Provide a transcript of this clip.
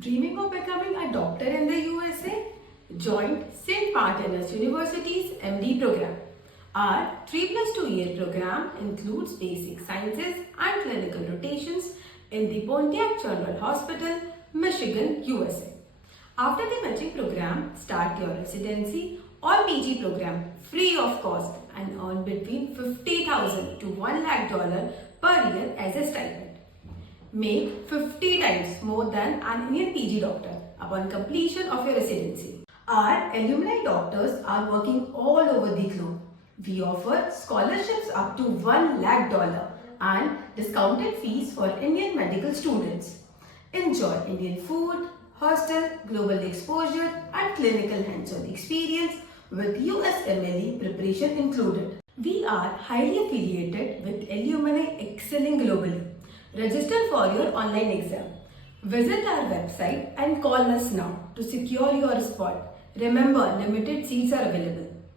Dreaming of becoming a doctor in the USA? Join St. Martinus University's MD program. Our 3+2 year program includes basic sciences and clinical rotations in the Pontiac General Hospital, Michigan, USA. After the matching program, start your residency or PG program free of cost and earn between $50,000 to $1 lakh per year as a stipend. Make 50 times more than an Indian PG doctor upon completion of your residency. Our alumni doctors are working all over the globe. We offer scholarships up to $1 lakh and discounted fees for Indian medical students. Enjoy Indian food, hostel, global exposure and clinical hands-on experience with USMLE preparation included. We are highly affiliated with alumni excelling globally. Register for your online exam. Visit our website and call us now to secure your spot. Remember, limited seats are available.